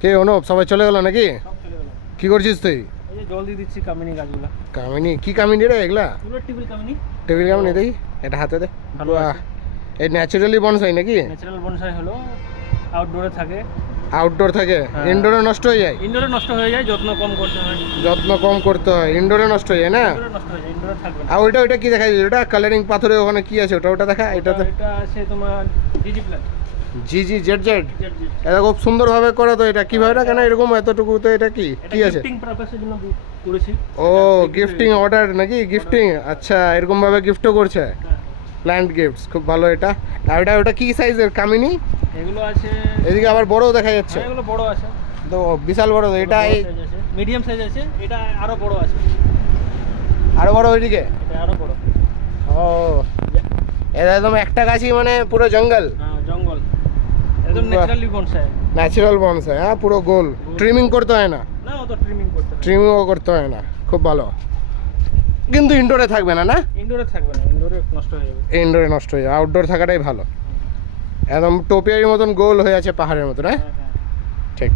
কে অনুপ, সবাই চলে গেল নাকি? সব চলে গেল। কি করছিস তুই? এই যে জল দিয়ে দিচ্ছি কামিনী গাছগুলো। কামিনী? কি কামিনী রে এগুলা? পুরো টেবিল কামিনী। টেবিল কামিনী দেখি, এটা হাতে দে। ভালো বাহ, আছে। এই ন্যাচারালি বনসাই নাকি? ন্যাচারাল বনসাই হলো আউটডোরে থাকে। আউটডোর থাকে, হ্যাঁ। ইনডোরে নষ্ট হয়ে যায়? ইনডোরে নষ্ট হয়ে যায়, যত্ন কম করতে হয়। যত্ন কম করতে হয়, ইনডোরে নষ্ট হয়ে যায় না? ইনডোরে নষ্ট হয়ে যায়, ইনডোরে থাকবে না। আর ওইটা কি দেখা যায়? ওটা কালারিং পাথরে ওখানে কি আছে? ওটা দেখা, এটাতে এটা আছে তোমার DG plan. GG Z Z. Z Z. এটা খুব সুন্দরভাবে করা তো। এটা কিভাবে না কেন এরকম এতটুকু? তো এটা কি কি আছে? গিফটিং পারপাসের জন্য করেছি। ও গিফটিং অর্ডার নাকি? গিফটিং, আচ্ছা, এরকম ভাবে গিফটও করছে। হ্যাঁ। প্ল্যান্ট গিফটস, খুব ভালো এটা। আর ওটা কি সাইজের কামিনী? এগুলো আছে। এদিকে আবার বড়ও দেখা যাচ্ছে। হ্যাঁ, এগুলো বড় আছে। তো বিশাল বড় তো এটা। এই মিডিয়াম সাইজ আছে, এটা আরো বড় আছে। আরো বড় ওইদিকে? এটা আরো বড়। ও, এটা একদম একটা গাছই মানে পুরো জঙ্গল। হ্যাঁ, জঙ্গল একদম বাহ। Naturally bonsai. ন্যাচারাল বনসাই, হ্যাঁ, পুরো গোল। ট্রিমিং করতে হয় না? না, অত ট্রিমিং করতে হবে। ট্রিমিংও করতে হয় না, খুব ভালো। কিন্তু ইনডোরে থাকবে না, না? ইনডোরে থাকবে না, ইনডোরে নষ্ট হয়ে যাবে। ইনডোরে নষ্ট হয়ে যাবে, আউটডোর থাকাটাই ভালো। একদম টোপিয়ারির মতন গোল হয়ে আছে, পাহাড়ের মতন, হ্যাঁ, হ্যাঁ, হ্যাঁ। ঠিক।